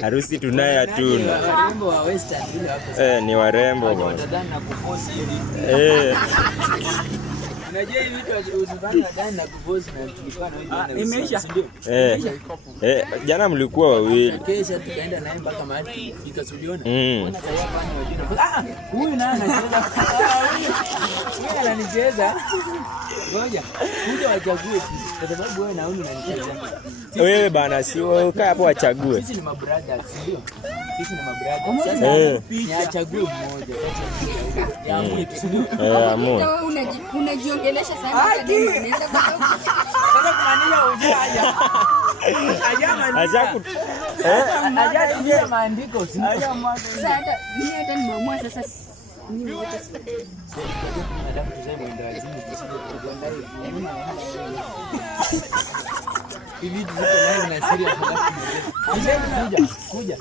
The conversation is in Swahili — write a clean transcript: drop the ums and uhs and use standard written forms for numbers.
Harusi tunaye hatuna. Warembo wa Western vile hapo. Ni warembo bwana. Watadana kuforce hivi. Unajua hivi vitu usifanye dada na kuforce na tulipana wewe. Imeisha. Jana mlikuwa wawili. Kesha tukaenda naye mpaka mahali fika studioni. Huyu naye anacheza. Huyu ananicheza. Ngoja. Kuja wachague kwa sababu wewe na huyu unanicheza. Wewe bana si ukae hapo wachague. Sisi ni mabrothers, ndio. Sisi ni mabrothers. Sasa ni achague mmoja. Ya mmoja ndio. Amoni. Unajiongelesha sana kwa demu unaweza kutoka. Sasa kumaanisha ujaja. Ajaku. Ajaja maandiko. Sasa hata nimeamua sasa mimi wote hivi ziko nayo na serious kuja